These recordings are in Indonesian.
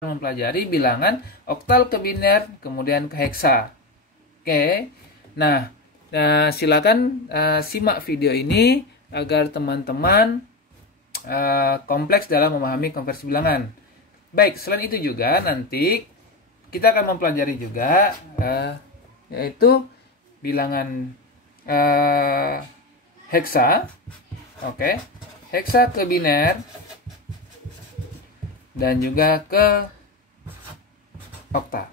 mempelajari bilangan oktal ke biner, kemudian ke heksa. Oke, nah silakan simak video ini agar teman-teman kompleks dalam memahami konversi bilangan. Baik, selain itu juga nanti kita akan mempelajari juga yaitu bilangan heksa, oke, heksa ke biner, dan juga ke oktal.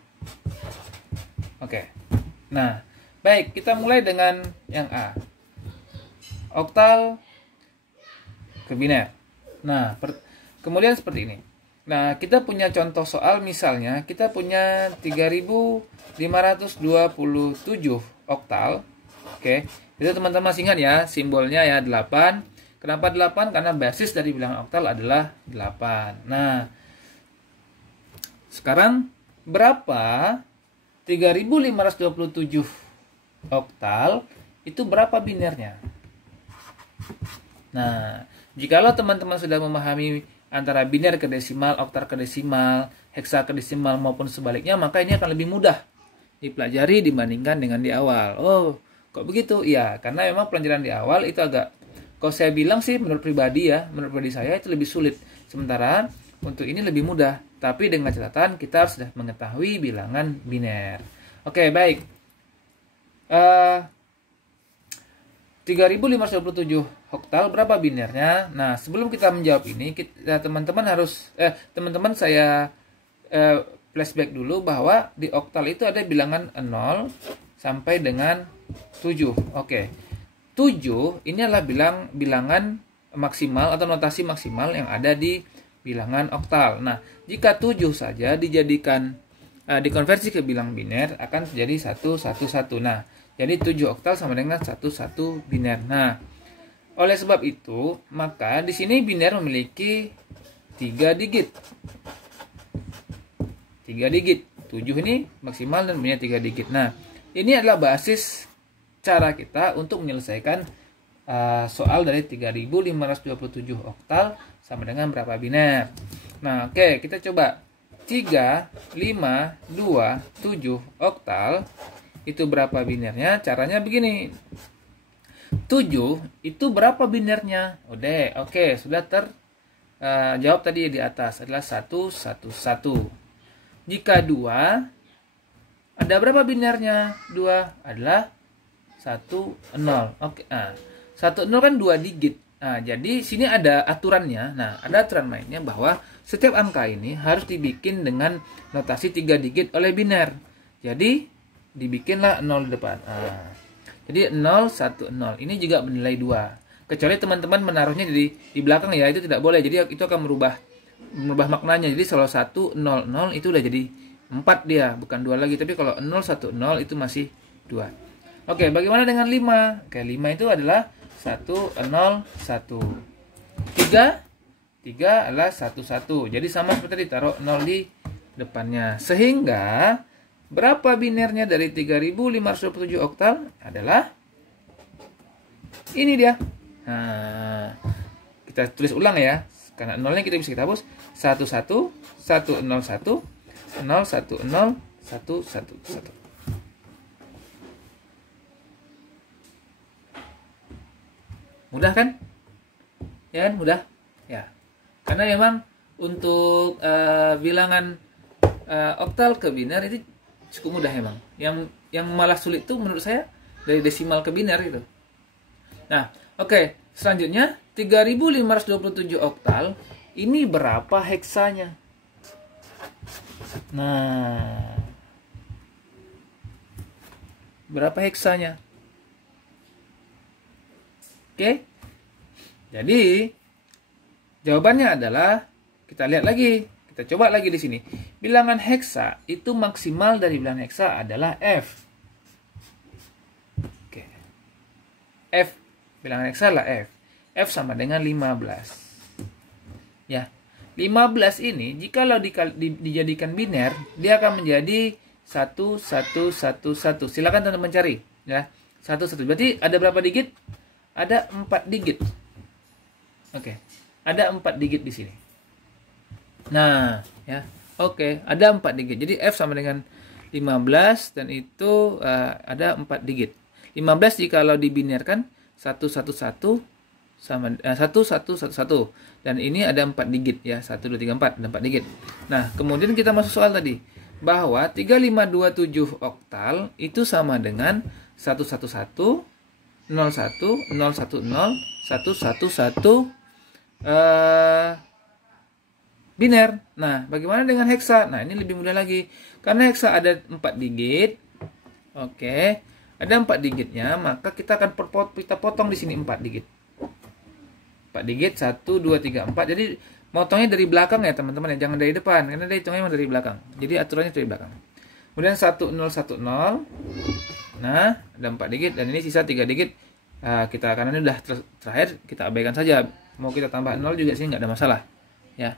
Oke. Nah, baik, kita mulai dengan yang A. Oktal ke biner. Nah, kemudian seperti ini. Nah, kita punya contoh soal, misalnya kita punya 3527 oktal. Oke. Itu teman-teman masih ingat ya, simbolnya ya 8. Kenapa 8? Karena basis dari bilangan oktal adalah 8. Nah, sekarang berapa 3527 oktal itu berapa binernya? Nah, jikalau teman-teman sudah memahami antara biner ke desimal, oktal ke desimal, heksa ke desimal maupun sebaliknya, maka ini akan lebih mudah dipelajari dibandingkan dengan di awal. Oh, kok begitu? Iya, karena memang pelajaran di awal itu agak, kalau saya bilang sih menurut pribadi saya itu lebih sulit. Sementara untuk ini lebih mudah, tapi dengan catatan kita harus sudah mengetahui bilangan biner. Oke, baik. 3527 oktal berapa binernya? Nah, sebelum kita menjawab ini, teman-teman saya flashback dulu bahwa di oktal itu ada bilangan 0 sampai dengan 7. Oke. 7 ini adalah bilangan maksimal atau notasi maksimal yang ada di bilangan oktal. Nah, jika 7 saja dijadikan dikonversi ke bilang biner akan menjadi 111. Nah, jadi 7 oktal sama dengan 11 biner. Nah, oleh sebab itu, maka di sini biner memiliki 3 digit. 3 digit. 7 ini maksimal dan punya 3 digit. Nah, ini adalah basis cara kita untuk menyelesaikan soal dari 3527 oktal sama dengan berapa biner. Nah, oke, kita coba. 3, 5, 2, 7 oktal itu berapa binernya? Caranya begini. 7 itu berapa binernya? Oke, sudah terjawab tadi di atas adalah 111. Jika 2, ada berapa binernya? 2 adalah 10. Oke, 10 kan 2 digit. Nah, jadi sini ada aturannya. Nah, ada aturan mainnya bahwa setiap angka ini harus dibikin dengan notasi 3 digit oleh biner. Jadi dibikinlah 0 di depan. Jadi 0, 1, 0. Ini juga bernilai 2. Kecuali teman-teman menaruhnya di belakang ya, itu tidak boleh. Jadi itu akan merubah maknanya. Jadi kalau 1, 0, 0 itu udah jadi 4 dia, bukan 2 lagi. Tapi kalau 0, 1, 0 itu masih 2. Oke, bagaimana dengan 5? Oke, 5 itu adalah 1, 0, 1. 3 adalah 1, 1. Jadi sama seperti ditaruh 0 di depannya. Sehingga berapa binernya dari 3527 oktal adalah ini dia. Nah, kita tulis ulang ya. Karena 0-nya kita bisa hapus. 1, 1, 1, 0, 1, 0, 1, 0, 1, 1, 1. Mudah kan? Ya kan? Mudah? Ya. Karena memang untuk bilangan oktal ke biner itu cukup mudah memang. Yang malah sulit itu menurut saya dari desimal ke biner gitu. Nah, oke. Selanjutnya 3527 oktal ini berapa heksanya? Nah, berapa heksanya? Oke. Jadi jawabannya adalah, kita lihat lagi, kita coba lagi di sini. Bilangan heksa itu maksimal dari bilangan heksa adalah F. Oke. F, bilangan heksa adalah F. F sama dengan 15. Ya. 15 ini jikalau dijadikan biner, dia akan menjadi 1, 1, 1, 1. Silakan teman-teman cari, ya. 1, 1. Berarti ada berapa digit? Ada 4 digit. Oke. Ada 4 digit di sini. Nah, ya. Oke, ada 4 digit. Jadi F sama dengan 15 dan itu ada 4 digit. 15 jika kalau dibinarkan 111 sama 1111 dan ini ada 4 digit ya. 1 2 3 4 ada 4 digit. Nah, kemudian kita masuk soal tadi bahwa 3527 oktal itu sama dengan 111 01 010 111 biner. Nah, bagaimana dengan heksa? Nah, ini lebih mudah lagi. Karena heksa ada 4 digit. Oke. Ada 4 digitnya, maka kita akan kita potong di sini 4 digit. 4 digit 1 2 3 4. Jadi motongnya dari belakang ya, teman-teman ya, jangan dari depan karena dia hitungnya dari belakang. Jadi aturannya dari belakang. Kemudian 1010. Nah, ada 4 digit dan ini sisa 3 digit. Kita karena ini udah terakhir, kita abaikan saja. Mau kita tambah 0 juga sih nggak ada masalah. Ya.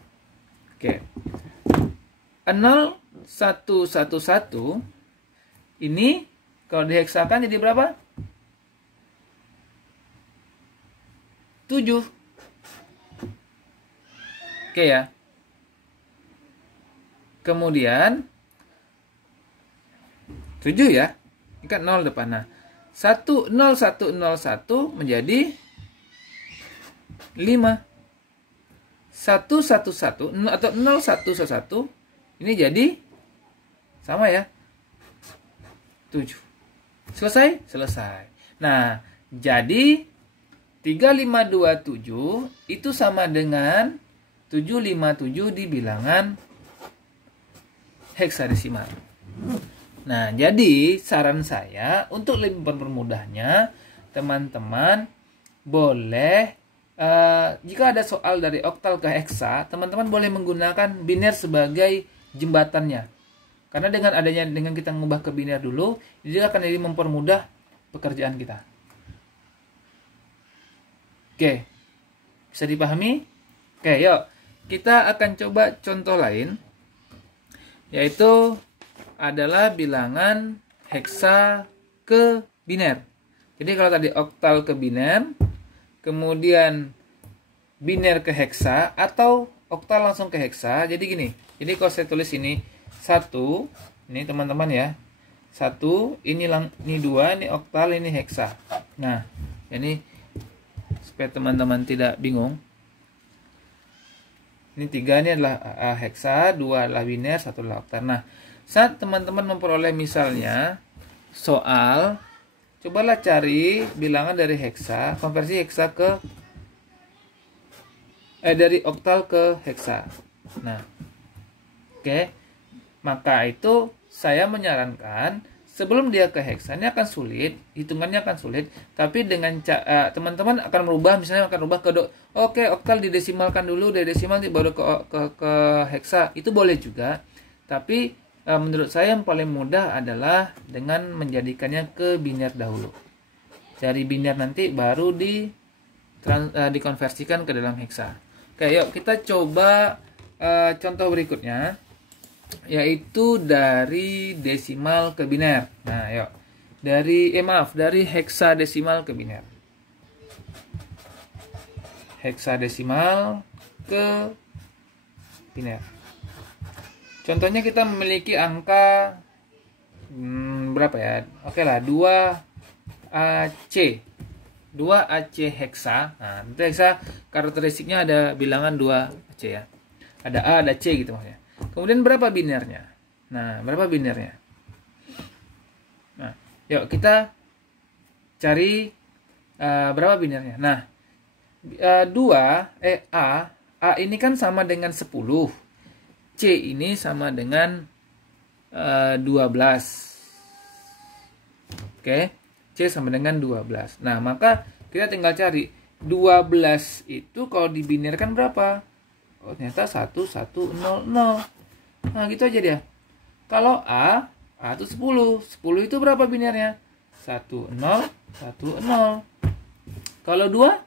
Oke. 0111 ini kalau diheksakan jadi berapa? 7. Oke ya. Kemudian 7 ya. Ini kan 0 depan. Nah, 10101 menjadi 5. 111 atau 0111 ini jadi sama ya 7. Selesai? Selesai. Nah, jadi 3527 itu sama dengan 757 di bilangan heksadesimal. Nah, jadi saran saya untuk lebih mempermudahnya, teman-teman boleh jika ada soal dari oktal ke heksa, teman-teman boleh menggunakan biner sebagai jembatannya. Karena dengan kita mengubah ke biner dulu, itu akan jadi mempermudah pekerjaan kita. Oke. Bisa dipahami? Oke, yuk. Kita akan coba contoh lain, yaitu adalah bilangan heksa ke biner. Jadi kalau tadi oktal ke biner, kemudian biner ke heksa atau oktal langsung ke heksa. Jadi gini. Jadi kalau saya tulis ini 1, ini teman-teman ya. 1, ini 2, ini oktal, ini heksa. Nah, ini supaya teman-teman tidak bingung. Ini 3 ini adalah heksa, 2 adalah biner, 1 adalah oktal. Nah, saat teman-teman memperoleh misalnya soal, cobalah cari bilangan dari heksa, konversi heksa ke dari oktal ke heksa. Nah, oke. Maka itu saya menyarankan sebelum dia ke heksa ini akan sulit, hitungannya akan sulit, tapi dengan teman-teman akan merubah, misalnya akan merubah ke oke, oktal didesimalkan dulu, dari desimal baru ke heksa. Itu boleh juga. Tapi menurut saya yang paling mudah adalah dengan menjadikannya ke biner dahulu. Dari biner nanti baru dikonversikan ke dalam heksa. Oke, yuk kita coba contoh berikutnya, yaitu dari desimal ke biner. Nah, yuk. Dari heksadesimal ke biner. Heksadesimal ke biner. Contohnya kita memiliki angka berapa ya? Oke lah, 2AC. 2AC heksa. Nah, itu heksa karakteristiknya ada bilangan 2AC ya. Ada A, ada C gitu maksudnya. Kemudian berapa binernya? Nah, berapa binernya? Nah, yuk kita cari berapa binernya. Nah, A ini kan sama dengan 10. C ini sama dengan 12. Oke. C sama dengan 12. Nah, maka kita tinggal cari 12 itu kalau dibinirkan berapa? Oh, ternyata 1100. Nah, gitu aja dia. Kalau A itu 10. 10 itu berapa binirnya? 1010. Kalau 2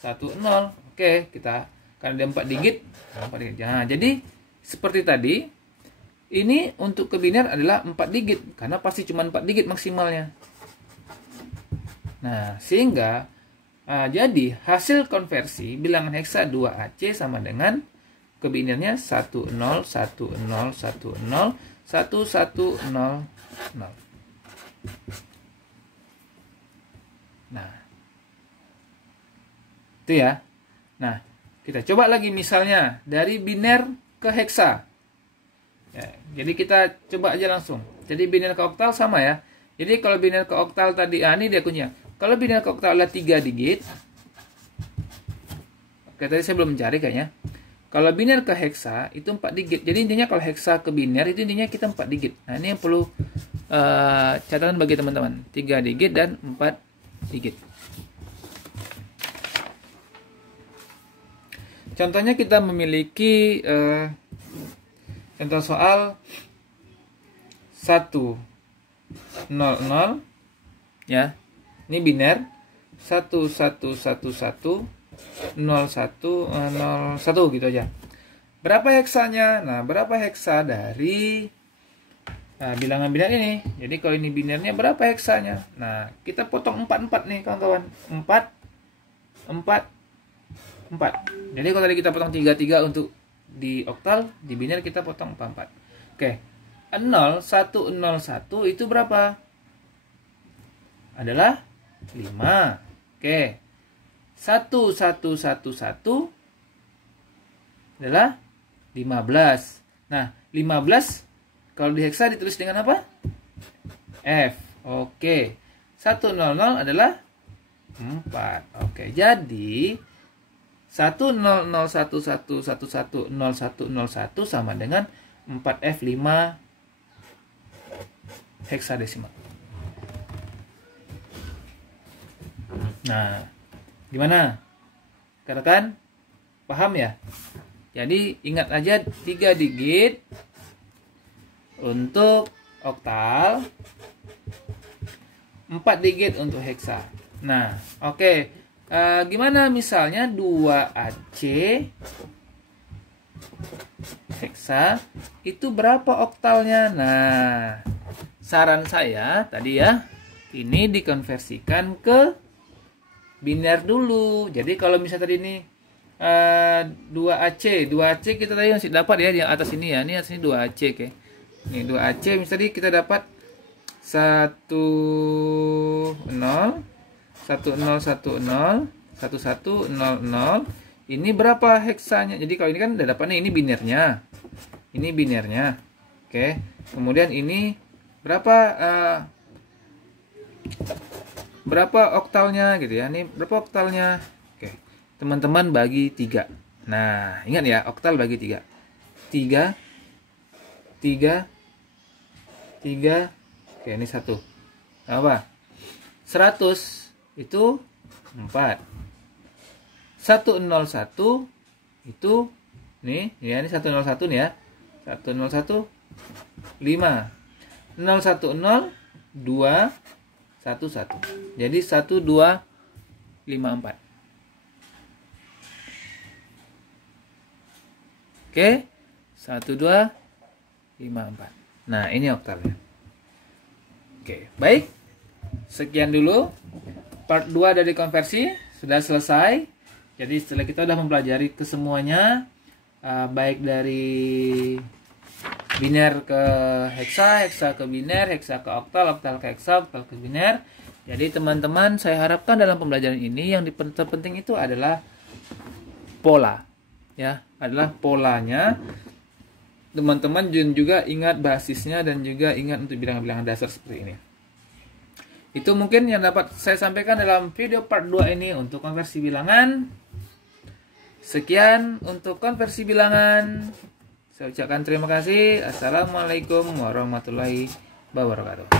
10. Oke, kita karena ada 4 digit. Nah, jadi seperti tadi, ini untuk ke biner adalah 4 digit karena pasti cuma 4 digit maksimalnya. Nah, sehingga jadi hasil konversi bilangan heksa 2AC sama dengan ke binernya 10 10 10 10 1100. Nah, itu ya. Nah, kita coba lagi misalnya dari biner ke heksa. Ya, jadi kita coba aja langsung. Jadi biner ke oktal sama ya. Jadi kalau biner ke oktal tadi, ini dia kuncinya. Kalau biner ke oktal adalah 3 digit. Oke, tadi saya belum mencari kayaknya. Kalau biner ke heksa itu 4 digit. Jadi intinya kalau heksa ke biner itu intinya kita 4 digit. Nah, ini yang perlu catatan bagi teman-teman. 3 digit dan 4 digit. Contohnya kita memiliki contoh soal 1 0 0 ya. Ini biner 1 1 1 1 01 01 gitu aja. Berapa heksanya? Nah, berapa heksa dari bilangan biner ini? Jadi kalau ini binernya berapa heksanya? Nah, kita potong 4 nih kawan-kawan. 4 4 4. Jadi kalau tadi kita potong 3 untuk di oktal, di biner kita potong 4. Oke. 0 1 0 1 itu berapa? Adalah 5. Oke. 1 1 1 1 adalah 15. Nah, 15 kalau di heksa ditulis dengan apa? F. Oke. 100 adalah 4. Oke, jadi 10011110101 sama dengan 4F5 heksadesimal. Nah, gimana? Katakan paham ya? Jadi ingat aja 3 digit untuk oktal, 4 digit untuk heksa. Nah, oke. Gimana misalnya 2AC heksa itu berapa oktalnya? Nah, saran saya tadi ya, ini dikonversikan ke biner dulu. Jadi kalau misalnya tadi ini 2AC kita tadi masih dapat ya di atas ini ya. Ini atas ini 2AC, oke. Ini 2AC misalnya kita dapat 10 1010 1100. Ini berapa heksanya? Jadi kalau ini kan udah dapat nih, ini binernya. Ini binernya. Oke. Kemudian ini berapa oktalnya gitu ya. Ini berapa oktalnya? Oke. Teman-teman bagi 3. Nah, ingat ya, oktal bagi 3. 3 3 3. Oke, ini 1. Apa? 100 itu 4. 101 itu nih ya, ini 101 nih ya. 101 5. 010 2 11. Jadi 1254. Oke, 1254. Nah, ini oktalnya. Oke, baik. Sekian dulu part 2 dari konversi sudah selesai. Jadi setelah kita sudah mempelajari kesemuanya, baik dari biner ke heksa, heksa ke biner, heksa ke oktal, oktal ke heksa, oktal ke biner. Jadi teman-teman, saya harapkan dalam pembelajaran ini yang terpenting itu adalah pola, ya, adalah polanya. Teman-teman juga ingat basisnya dan juga ingat untuk bilangan-bilangan dasar seperti ini. Itu mungkin yang dapat saya sampaikan dalam video part 2 ini untuk konversi bilangan. Sekian untuk konversi bilangan. Saya ucapkan terima kasih. Assalamualaikum warahmatullahi wabarakatuh.